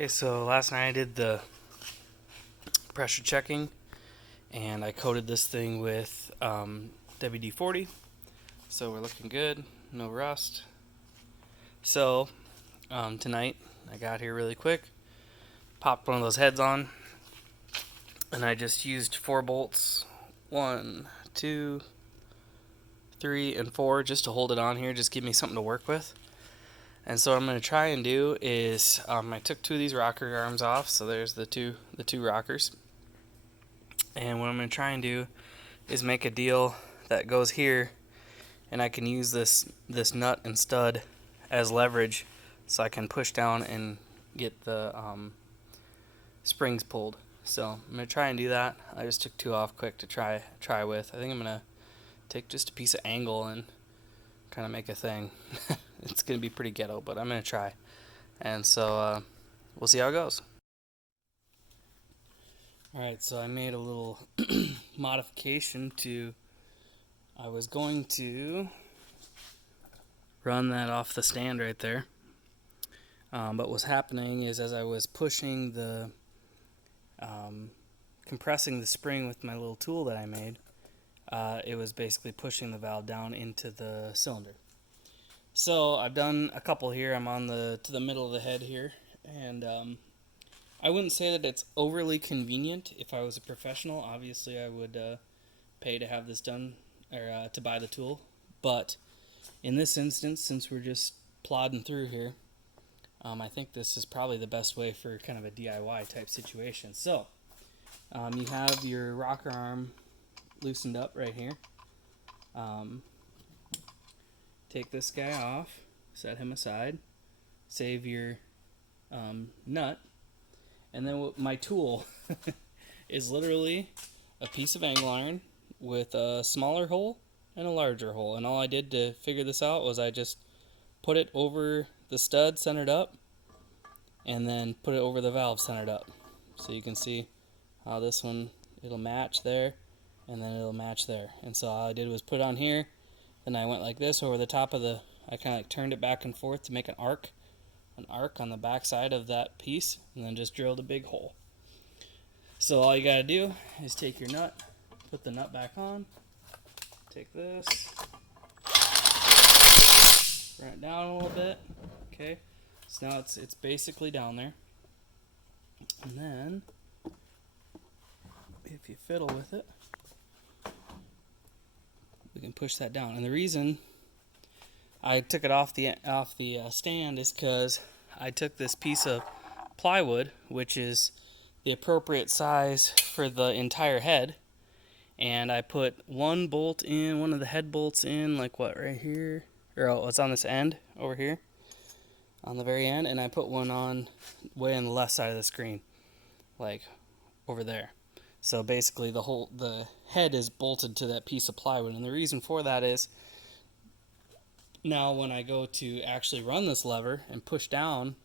Okay, so last night I did the pressure checking and I coated this thing with WD-40, so we're looking good, no rust. So tonight I got here really quick, popped one of those heads on, and I just used 4 bolts, 1, 2, 3, and 4, just to hold it on here, just give me something to work with. And so what I'm going to try and do is I took 2 of these rocker arms off, so there's the two rockers. And what I'm going to try and do is make a deal that goes here, and I can use this nut and stud as leverage, so I can push down and get the springs pulled. So I'm going to try and do that. I just took 2 off quick to try with. I think I'm going to take just a piece of angle and kind of make a thing. It's going to be pretty ghetto, but I'm going to try. And so we'll see how it goes. Alright, so I made a little modification to, I was going to run that off the stand right there. But what's happening is, as I was pushing the, compressing the spring with my little tool that I made, it was basically pushing the valve down into the cylinder. So I've done a couple here. I'm on to the middle of the head here, and I wouldn't say that it's overly convenient. If I was a professional, obviously I would pay to have this done, or to buy the tool. But in this instance, since we're just plodding through here, I think this is probably the best way for kind of a DIY type situation. So you have your rocker arm loosened up right here. Take this guy off, set him aside, save your nut, and then my tool is literally a piece of angle iron with a smaller hole and a larger hole. And all I did to figure this out was I just put it over the stud centered up, and then put it over the valve centered up. So you can see how this one, it'll match there, and then it'll match there. And so all I did was put it on here, then I went like this over the top of the, I kind of like turned it back and forth to make an arc on the back side of that piece, and then just drilled a big hole. So all you gotta do is take your nut, put the nut back on, take this, run it down a little bit, okay, so now it's basically down there, and then if you fiddle with it, we can push that down. And the reason I took it off the stand is because I took this piece of plywood, which is the appropriate size for the entire head, and I put one bolt in, one of the head bolts in, like what, right here, or oh, it's on this end over here, on the very end, and I put one on way on the left side of the screen, like over there. So basically the head is bolted to that piece of plywood, and the reason for that is, now when I go to actually run this lever and push down,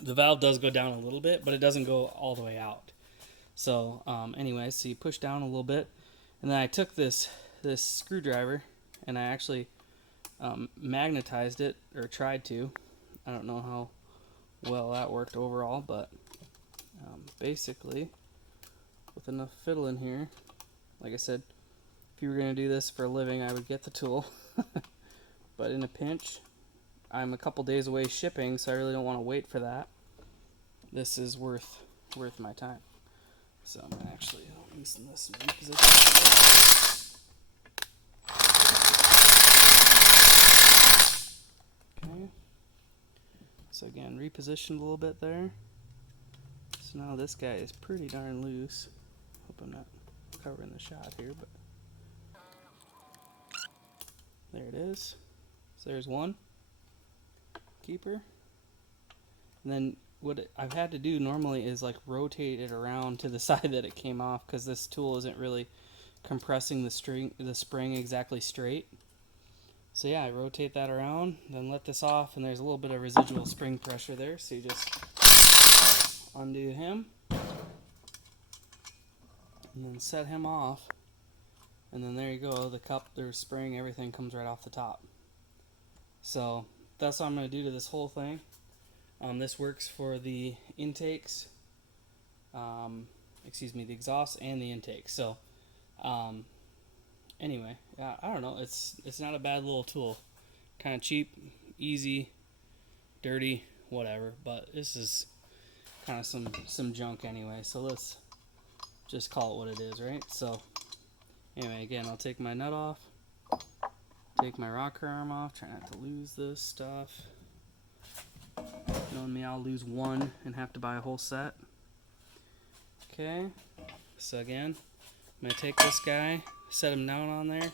the valve does go down a little bit, but it doesn't go all the way out. So anyway, so you push down a little bit, and then I took this screwdriver and I actually magnetized it, or tried to. I don't know how well that worked overall, but basically with enough fiddle in here, like I said, if you were going to do this for a living, I would get the tool. But in a pinch, I'm a couple days away shipping, so I really don't want to wait for that. This is worth my time. So I'm going to actually loosen this and reposition it. Okay. So again, repositioned a little bit there. So now this guy is pretty darn loose. Hope I'm not covering the shot here, but there it is. So there's one keeper. And then what I've had to do normally is like rotate it around to the side that it came off, because this tool isn't really compressing the spring exactly straight. So yeah, I rotate that around, then let this off, and there's a little bit of residual spring pressure there, so you just undo him and then set him off, and then there you go, the cup, the spring, everything comes right off the top. So that's what I'm going to do to this whole thing. This works for the intakes, the exhaust and the intake. So anyway, yeah, I don't know. It's not a bad little tool. Kind of cheap, easy, dirty, whatever. But this is kind of some junk anyway. So let's just call it what it is, right? So anyway, again, I'll take my nut off, take my rocker arm off, try not to lose this stuff. Knowing me, I'll lose one and have to buy a whole set. Okay, so again, I'm going to take this guy, set him down on there,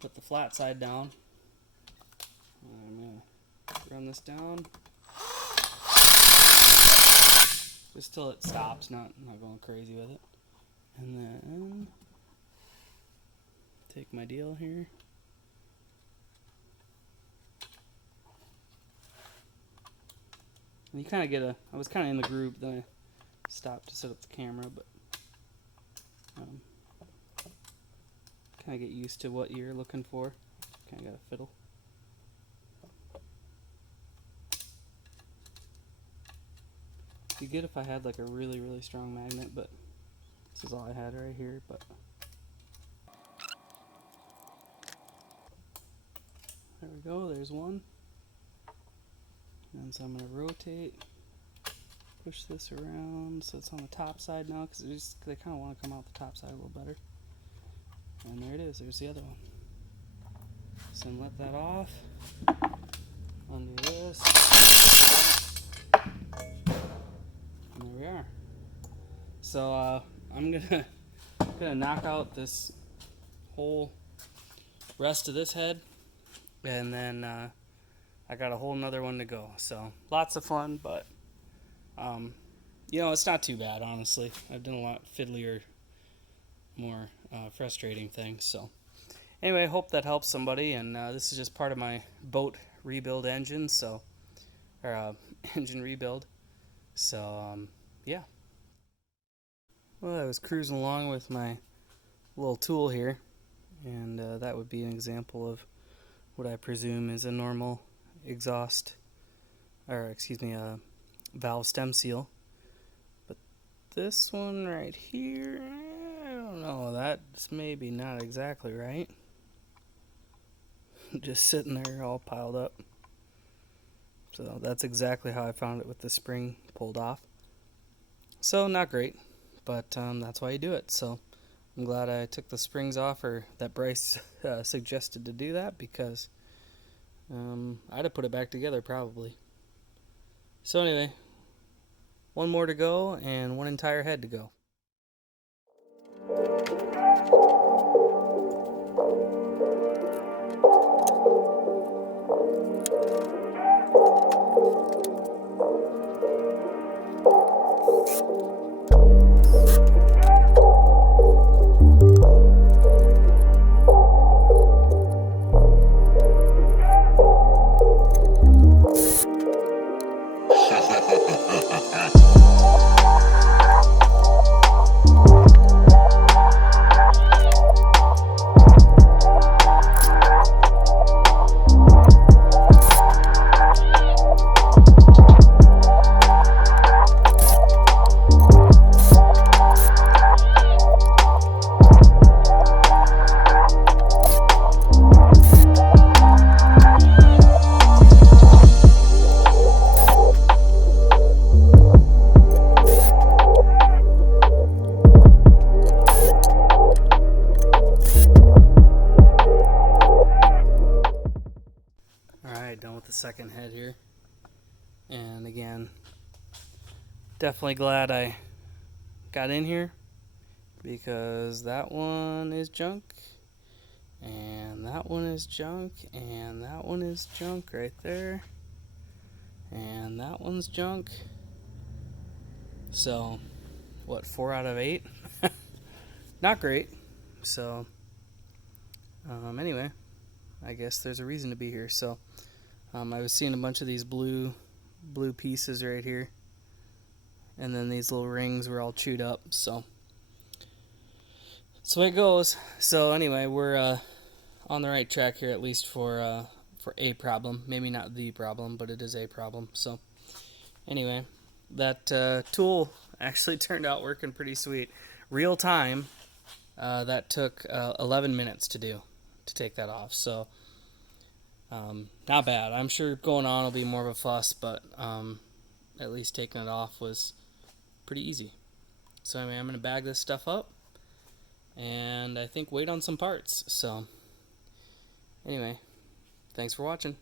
put the flat side down. I'm going to run this down just till it stops, not going crazy with it. And then take my deal here. And you kind of get I was kind of in the groove, then I stopped to set up the camera, but kind of get used to what you're looking for. Kind of got a fiddle. It'd be good if I had like a really, really strong magnet, but this is all I had right here. But there we go, there's one. And so I'm going to rotate, push this around so it's on the top side now, because they kind of want to come out the top side a little better. And there it is, there's the other one. So I'm let that off, undo this, and there we are. So I'm gonna knock out this whole rest of this head, and then I got a whole nother one to go. So lots of fun, but it's not too bad, honestly. I've done a lot fiddlier, more frustrating things. So anyway, I hope that helps somebody. And this is just part of my boat rebuild engine, or engine rebuild. So yeah. Well, I was cruising along with my little tool here, and that would be an example of what I presume is a normal exhaust, or valve stem seal. But this one right here, I don't know, that's maybe not exactly right. Just sitting there all piled up. So that's exactly how I found it, with the spring pulled off. So not great, but that's why you do it. So I'm glad I took the springs off, or that Bryce suggested to do that, because I'd have put it back together probably. So anyway, one more to go and one entire head to go. Done with the second head here, and again, definitely glad I got in here, because that one is junk, and that one is junk, and that one is junk right there, and that one's junk. So what, 4 out of 8? Not great. So anyway, I guess there's a reason to be here. So I was seeing a bunch of these blue pieces right here, and then these little rings were all chewed up. So that's the way it goes. So anyway, we're on the right track here, at least for a problem. Maybe not the problem, but it is a problem. So Anyway, that tool actually turned out working pretty sweet. Real time, that took 11 minutes to do, to take that off. So, not bad. I'm sure going on will be more of a fuss, but at least taking it off was pretty easy. So anyway, I'm going to bag this stuff up and I think wait on some parts. So anyway, thanks for watching.